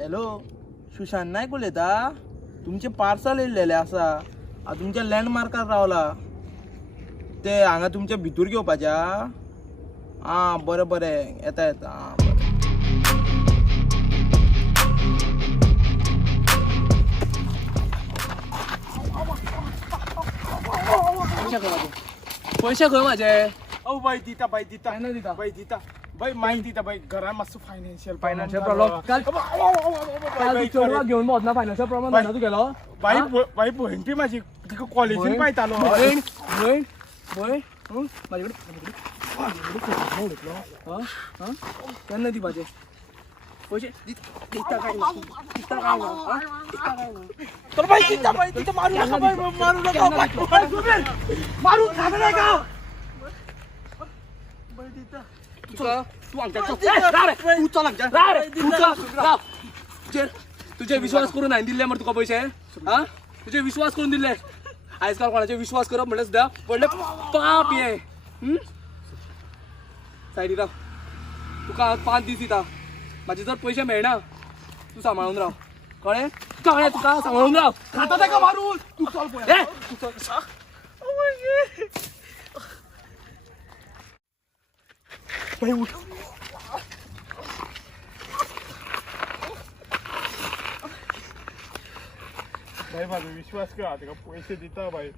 Hello, Sushant नायक उलयता? तुमचे parcel येयल्लेले आसा. तुमच्या लँडमार्कार रावला. ते हांगा तुमच्या भितूर घेवपाच्या. बरें बरें, येता येता. पैसे खंय माझे? बाई दिता काय नाही दिता? बाई दिता बाई माहीत दिता बाई. घरात मातसो फायनान्शियल प्रॉब्लेम काल चेडवा घेऊन वचना. फायनान्शियल प्रॉब्लेम जाणा तू गेलो. बाई बाई बहीण ती माझी तिका कॉलेजीन पायतालो. भयण भयण भयण माझ्याकडे केन्ना दिवपाचे पैसे? दिता काय ना, दिता काय ना, दिता काय ना. तर बाई दिता बाई दिता. मारू नका बाई, मारू नका बाई. मारू नका का बाई दिता. तू आमच्या तू चल आमच्या तुझे विश्वास करून नाही दिले मग तुका पैसे. तुझे विश्वास करून दिले. आजकाल कोणाचे विश्वास करप म्हणल्यार सुद्धा पडले पाप हे. सायडीक राव. तुका 5 दीस दिता. माझे जर पैसे मेळना तू सांभाळून राव. कळ्ळें? कळ्ळें तुका? सांभाळून राव. खाता ताका मारून. तू चल पळय. तू चल. बाई उठ. बाई माझा विश्वास कर. तिका पैसे दिता बाई.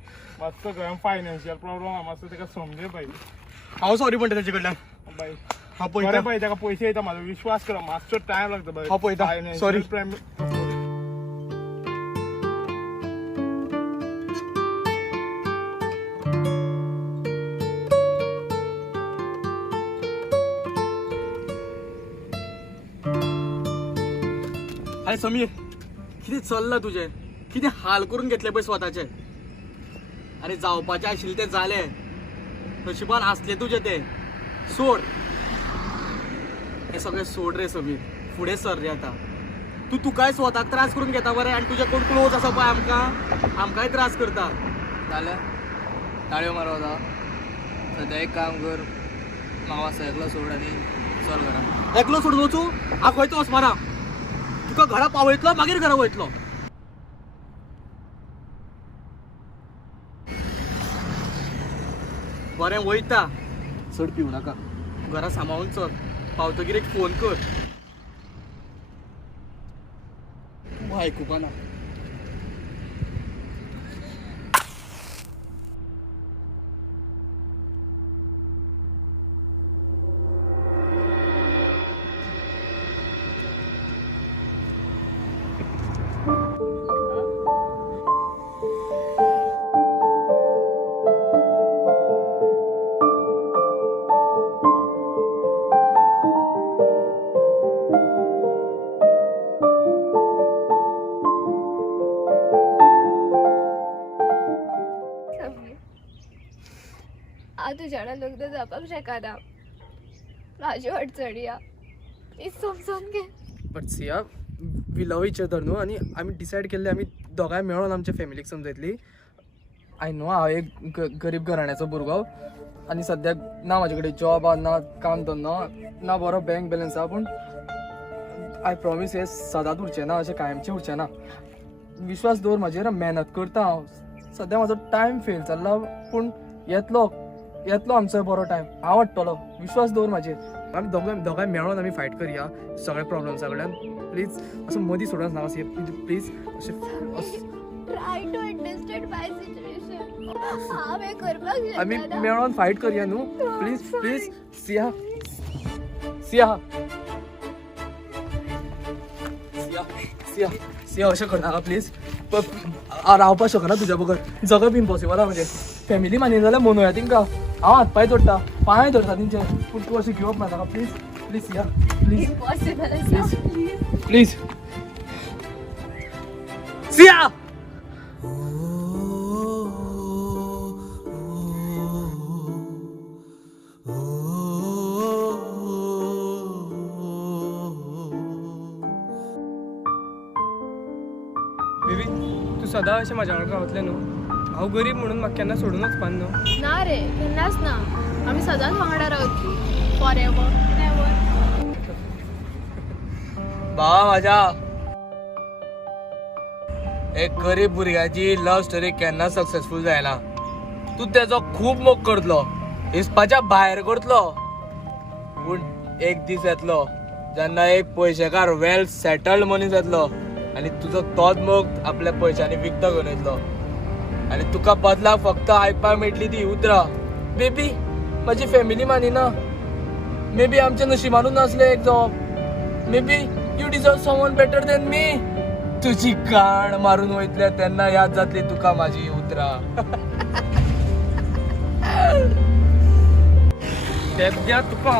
मस्त घरान फायनान्शियल प्रॉब्लेम मस्त तिका समजे बाई. हांव सॉरी म्हणटा तेजे कडल्यान. बाई हा बरें पळयता. बाई ताका पैसे येता. माझा विश्वास कर. मातसो टायम लागता बाई. हा पळयता. Financial Sorry. अरे समीर, किती चल्ला तुझे? किती हाल करून घेतले पळय स्वताचे. अरे जावपाचे आशिल्ले ते जाले. नशिबान आसले तुझे ते. सोड हे सगळे. सोड रे समीर. फुडें सर रे आता. तुकाय स्वताक त्रास करून घेता बरें. आनी तुजे कोण क्लोज आसा पळय आमकांय त्रास करता. जालें ताळयो मारो आता. सद्या एक काम कर, म्हाका मातसो एकलो सोड आनी चल घरा. एकलो सोडून वचू? हांव खंय तो मारा. तुका घरा पावयतलो मागीर घरा वयतलो. बरें वयता. चड पिवू नाका. घरा सांबाळून चल. पावतकीर एक फोन कर. तूं आयकुपा ना. तुझ्याकडे लग्न जावपाक शकना. म्हाजी अडचणी प्लीज समजून घे. But Siya, we love each other न्हू. आनी आमी डिसायड केल्ले आमी दोगांय मेळोन आमच्या फॅमिलीक समजयतली. आय नो हांव एक गरीब घराण्याचो भुरगो आनी सद्याक ना म्हाजे कडेन जॉब आहा, ना काम धंदो, ना बरो बँक बॅलन्स आहा. पूण आय प्रॉमीस हे सदांच उरचें ना, अशें कायमचें उरचें ना. विश्वास दवर म्हाजेर. मेहनत करता हांव. सद्या म्हाजो टायम फेल जाल्लो पूण येतलो आमचो बरो टायम. हांव हाडटलो. विश्वास दवर म्हाजेर. आमी दोगांय मेळोन आमी फायट करया सगळ्या प्रॉब्लेम्सा कडल्यान. प्लीज असो मदीं सोडून नाका सी. Please try to understand my situation. हांव हें करपाक आमी शकना. मेळोन फायट करया न्हू. प्लीज प्लीज सिया सिया सिया सिया सिया अशें करनाका प्लीज. रावपाक शकना तुज्या बगर. जगप इम्पॉसिबल आहा म्हणजे. फॅमिली मानी जाल्यार मनोया तिंका. हांव हातपाय जोडटा, पांय धरता तेंचे. पूण तूं अशें गिवप नाका प्लीज. प्लीज सिया प्लीज इम्पॉसिबल आसा. प्लीज प्लीज सिया. बेबी, तू सदां अशें म्हाज्या वांगडा रावतलें न्हू. हांव गरीब म्हणून म्हाका केन्ना सोडून वचपान न्हू. ना रे, केन्नाच ना. आमी सदांच वांगडा रावतली. Forever never. भावा माझ्या एक गरीब भुरग्याची लव्ह स्टोरी केन्ना सक्सेसफुल जायना. तू तेजो खूब मोग करतलो, हिसपाच्या भायर करतलो, पूण एक दीस येतलो जेन्ना एक पयशेकार वेल सेटल्ड मनीस येतलो आनी तुजो तोच मोग आपल्या पयशांनी विकतो घेवन येतलो आनी तुका बदलाक फक्त आयकपाक मेळटली ती उतरां, बेबी माझी फॅमिली मानिना, मे बी आमच्या नशिबानूच नासले एक job, may be you deserve someone better than me. तुझी काण मारून वयतले तेन्ना याद जातली तुका माझी उतरां. द्या तुका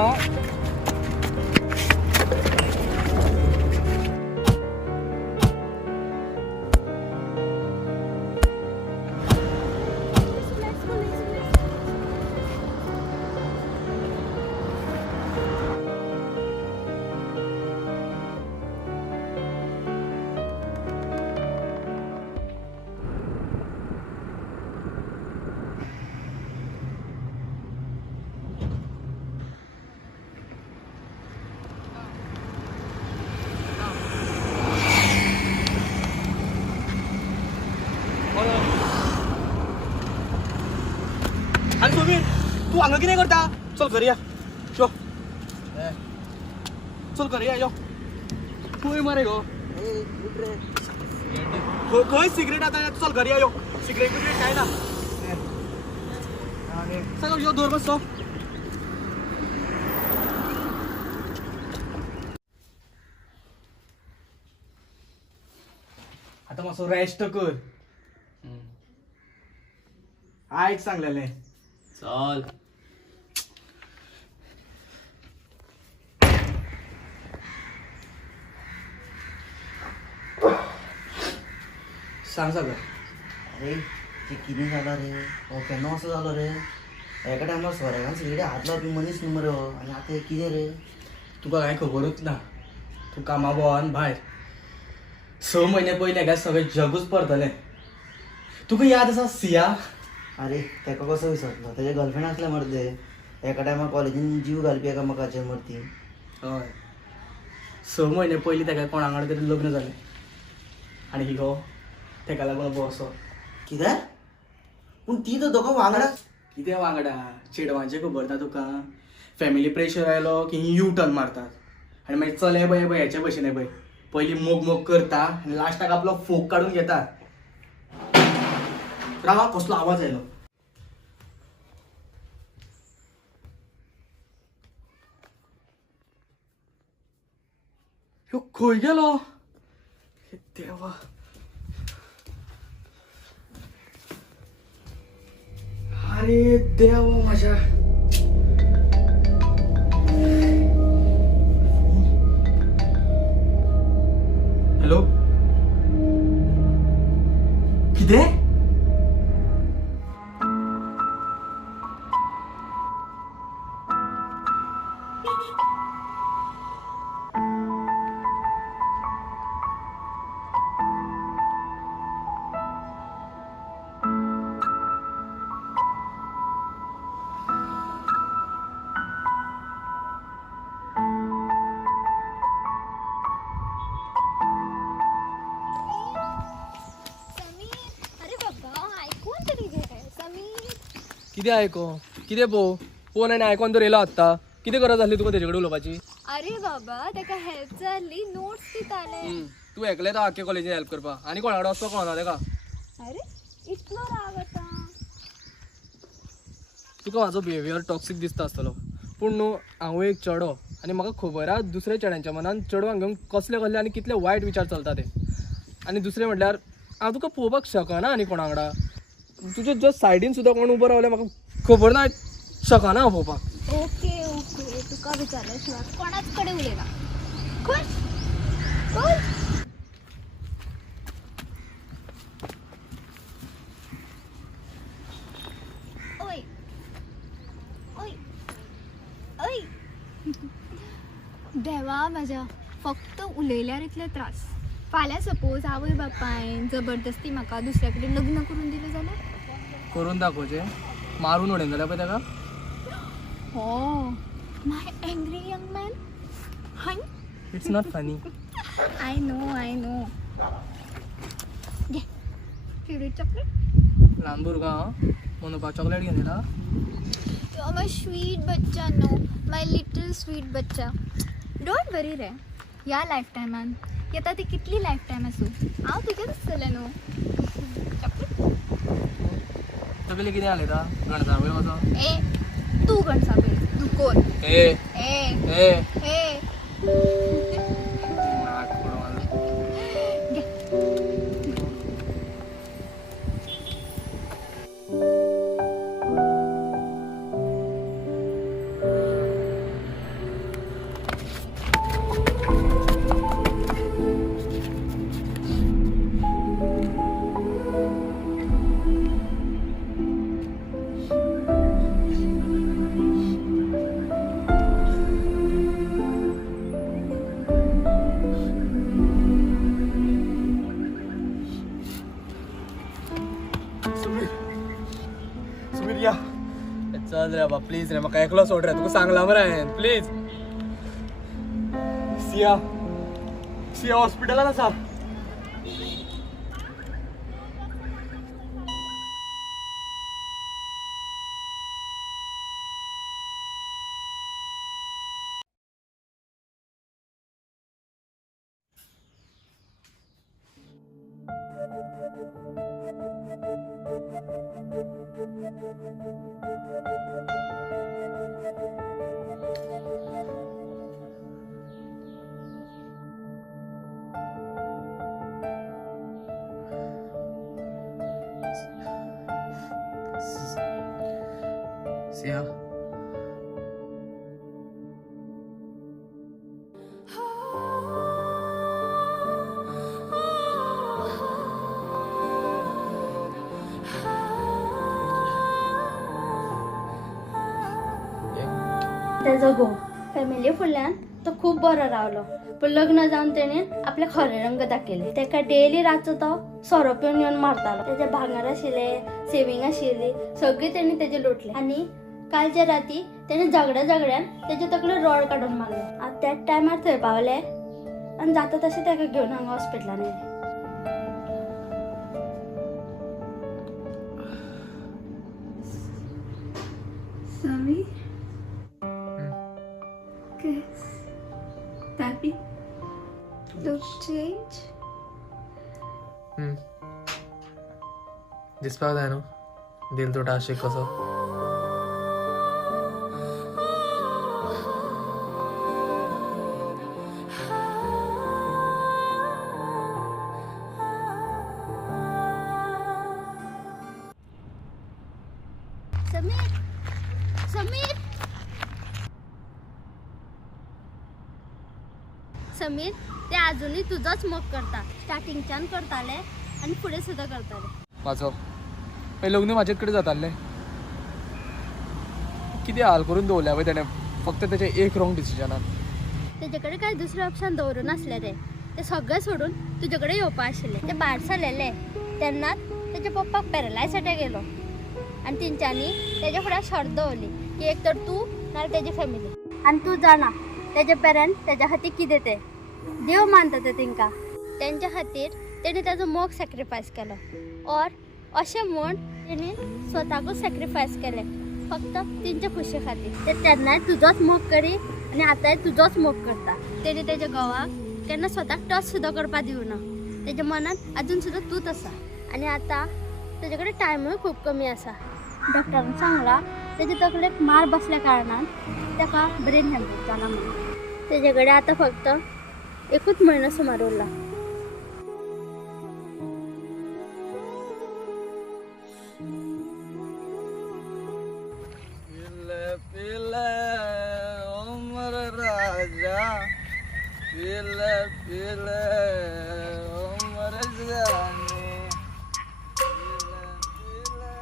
आणि सुमीर तू हांगा कितें करता? चल घरी या यो, चल घरी या यो. खंय मरे गो खंय सिगरेट आता? चल घरी या यो. सिगरेट बिगरेट काय ना सगळं यो दोर बस. आता मातसो रेस्ट कर. आयक सांगलेलें. चल सांग सगळं. अरे ते कितें जालां रे? हो केन्ना असो जालो रे? एका टायमार सोऱ्यान सगळे हात लावपी मनीस न्हू मरे हो. आनी आतां हें कितें रे? तुका काय खबरूच ना. तू कामा बोवान भायर 6 महिने पयले काय सगळें जगूच परतलें. तुका याद आसा सिया? अरे तेका कसो विसरतलो? तेजे गर्लफ्रेंड आसले मरे ते. एका टायमार कॉलेजीन जीव घालपी एकामेकाचेर मरती. हय 6 महिने पयलीं तेका कोणा वांगडा तरी लग्न जालें आनी ही गो तेका लागून बसो. कित्याक? पूण ती तर दोगां वांगडा. कितें वांगडा? चेडवांचें खबर ना तुका? फॅमिली प्रेशर आयलो की यू टर्न मारतात आनी मागीर चले बय बय हेचे भशेन बय पयलीं मोग मोग करता आनी लास्टाक आपलो फोक काडून घेता. रावा कसलो आवाज आयलो. ह्यो खंय गेलो? हे देवा. अरे देवा माझ्या. हॅलो कितें? कितें आयको कितें फोन आनी आयकोन तर येयलो आत्ता. कितें गरज आसली तुका तेजे कडेन उलोवपाची? अरे बाबा तेका हेल्प जाली, नोट्स दिताले. तू एकलें तो आख्या कॉलेजीन हेल्प करपा आनी कोणाकडे वचपाक कळना तेका. अरे इतलो राग आता. तुका म्हाजो बिहेवियर टॉक्सीक दिसता आसतलो पूण न्हू हांव एक चेडो आनी म्हाका खबर आहा दुसऱ्या चेड्यांच्या मनान चेडवांक घेवन कसले कसले आनी कितले वायट विचार चलता ते. आनी दुसरें म्हटल्यार हांव तुका पळोवपाक शकना आनी कोणा वांगडा. तुज्या जस्ट सायडीन सुद्दां कोण उबो रावल्यार म्हाका खबर ना शकना हांव पळोवपाक. ओके ओके तुका विचारल्या शिवाय कोणाच कडेन उलयना. कोण कोण? ओय ओय ओय. देवा म्हाज्या फक्त उलयल्यार इतले त्रास. फाल्यां सपोज आवय बापायन जबरदस्ती म्हाका दुसऱ्या कडेन लग्न करून दिलें जाल्यार करून दाखोवचें मारून उडयन जाल्यार पळय तेका. हो my angry young man. Hi it's not funny. I know घे फेवरेट चॉकलेट? ल्हान भुरगां मनोपा चॉकलेट घेवन येता. माय स्वीट बच्चा नो, माय लिटल स्वीट बच्चा. डोंट वरी रे, ह्या लायफ टायमान येता ती कितली लायफ टायम आसूं हांव तुजेच आसतलें न्हू. चॉकलेट तकली कितें आलयता गणसा पळय कसो. ए तू गणसा पळय, तू कोण? ए ए ए ए नाक फोडून मारलं. सुमीर या चल रे बाबा प्लीज रे म्हाका एकलो सोड रे तुका सांगला मरे हांवें प्लीज. सिया सिया हॉस्पिटलान आसा. सिया तेजो घोव फॅमिली फुडल्यान तो खूब बरो रावलो, पूण लग्न जावन तेणें आपले खरे रंग दाखयले. तेका डेली रातचो तो सोरो पिवन येवन मारतालो. तेजे भांगर आशिल्ले, सेविंग आशिल्ली, सगळी तेणी तेजे लुटले. आनी कालच्या राती तेणें झगड्यान तेजे तकले रोड काडून मारलो. आतां त्याच टायमार थंय पावले आनी जाता तशें तेका घेवन हांगा हॉस्पिटलान येयले. Sameer Kiss. Papi. Look change. दिसपाक जाय न्हू दिल तुटा आशिक कसो. समीर समीर समीर ते अजूनही तुझाच मोग करता. स्टार्टिंगच्यान करताले आनी फुडें सुद्दां करताले. वाचो पयलीं लग्न म्हाजेच कडेन जातालें. कितें हाल करून दवरल्या पळय तेणें फक्त तेजें एक रॉंग डिसिजनान. तेजे कडेन कांय दुसरें ऑप्शन दवरूं नासलें रे. ते सगळें सोडून तुजे कडेन येवपा आशिल्लें. ते भायर सरलेले तेन्नाच तेजे पप्पाक पॅरलायज अटॅक येयलो आनी तेंच्यांनी तेजे फुड्यान शर्त दवरली की एक तर तूं नाल्यार तेजी फॅमिली. आनी तूं जाणा तेजे पेरंट तेज्या खातीर कितें ते देव मानता ते तेंकां. तेंच्या खातीर तेणी तेजो मोग सॅक्रिफायस केलो. और अशें म्हूण तेणी स्वताकूच सॅक्रिफायस केलें फक्त तेंचे खुशी खातीर. ते तेन्नाय तुजोच मोग करी आनी आतांय तुजोच मोग करता. तेणी तेज्या घोवाक केन्ना स्वताक टच सुद्दां करपा दिवना. तेज्या मनांत अजून सुद्दां तूच आसा. आनी आतां तेजे कडेन टायमूय खूब कमी आसा. डॉक्टरान सांगलां तेजे तकलेक मार बसल्या कारणान ताका ब्रेन हॅमरेज जाला म्हणून. तेजे कडेन आतां फक्त एकूच म्हयनो सुमार उरला. पिले ओ मेरे राजा पिले पिले ओ मेरे जाने पिले पिले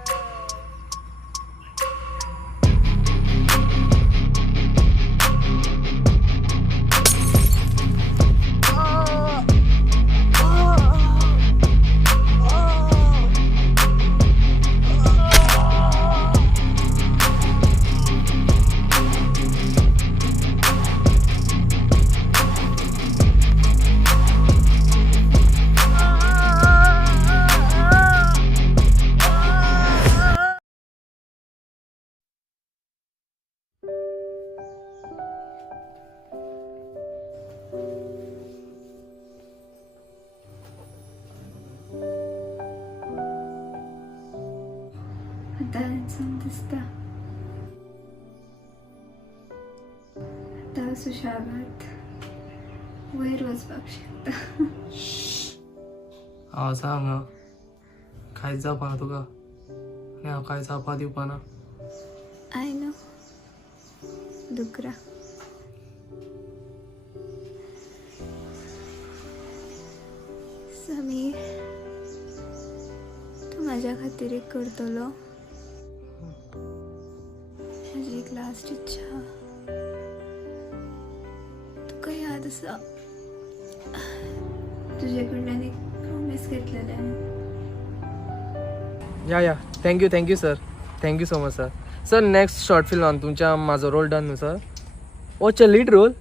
आतां हँडसम दिसता. आतां सुशागाद वयर वचपाक शकता. हांव आसा हांगा, कांयच जावपा ना तुका आनी हांव कांय जावपा दिवपा ना. आय नो दुकरा. समीर, तू माझ्या खातीर एक करतलो. माझी एक लास्ट इच्छा. तुका याद आसा तुजे कडल्यान एक प्रॉमिस घेतलेलें. या thank you sir, thank you so much sir. Sir next short फिल्मान तुमच्या माझो रोल डन न्हू सर? ओचे lead role?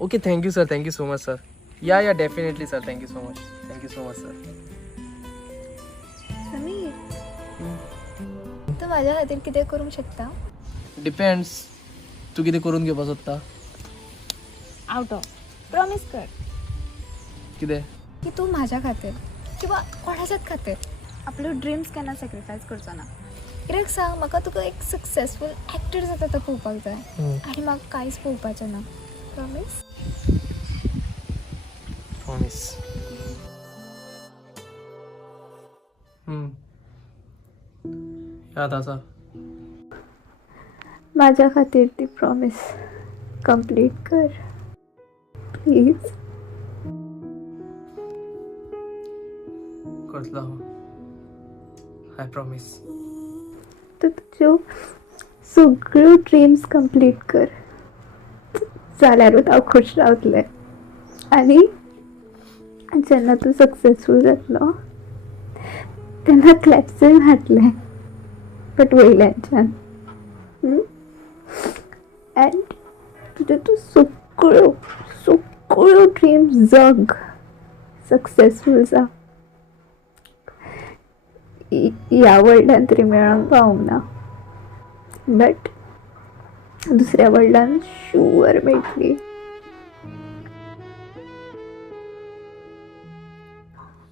Okay thank you so much sir. या definitely sir, thank you so much sir. Sameer, तू माझ्या खातीर कितें करूंक शकता? डिपेंड्स तू कितें करून घेवपा सोदता. आउट ऑफ प्रॉमिस कर कितें? की तू माझ्या खातीर किंवा कोणाच्याच खातीर आपलो ड्रिम्स केन्ना सॅक्रिफायस करचो ना. कित्याक सांग, म्हाका तुका एक सक्सेसफूल एक्टर जाता तो पळोवपाक जाय आनी म्हाका कांयच पळोवपाचें ना. प्रॉमिस? प्रॉमिस. याद आसा. माझ्या खातीर ती प्रॉमिस कंप्लीट कर प्लीज. करतलो हांव, आय प्रॉमिस. तू तुज्यो सगळ्यो ड्रिम्स कंप्लीट कर जाल्यारूच हांव खूश रावतलें. आनी जेन्ना तूं सक्सेसफूल जातलो तेन्ना क्लॅप्सूय घातलें, बट वयल्यानच्यान. एंड तुज्यो तूं सगळ्यो ड्रिम्स जग, सक्सेसफूल जा. ह्या वर्ल्डान तरी मेळोंक पावूंक ना, बट दुसऱ्या वर्ल्डान शुअर मेळटली.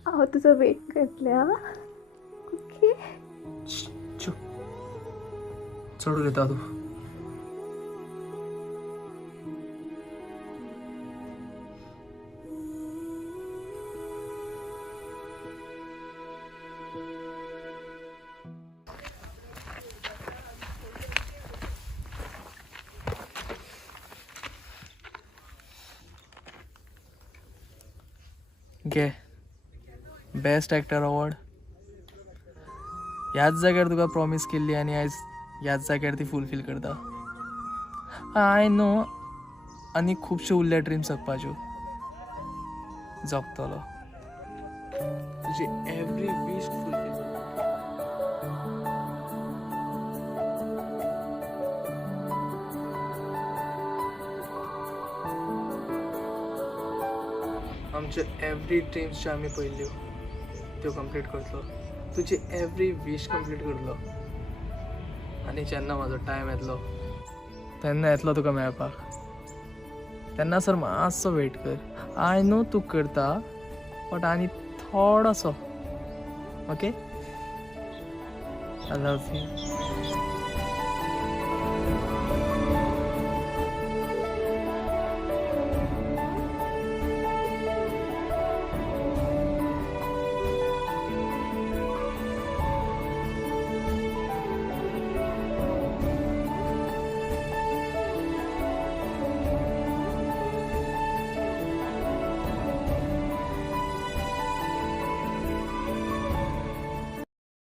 हांव तुजो वेट करतलें. ओके? चड उलयता तूं. घे बेस्ट एक्टर अवॉर्ड. ह्याच जाग्यार तुका प्रॉमिस केल्ली आनी आयज ह्याच जाग्यार ती फुलफील करता. आय नो आनी खुबश्यो उरल्या ड्रिम्स जगपाच्यो. जगतलो. तुजी एवरी वीश फुलफील. आमचे एवरी ड्रिम्स ज्यो आमी पयल्ल्यो त्यो कंप्लीट करतलो. तुजी एवरी वीश कंप्लीट करतलो. आनी जेन्ना म्हाजो टायम येतलो तेन्ना येतलो तुका मेळपाक. तेन्ना सर मातसो वेट कर. आय नो तूं करता, बट आनी थोडोसो. ओके? I love you.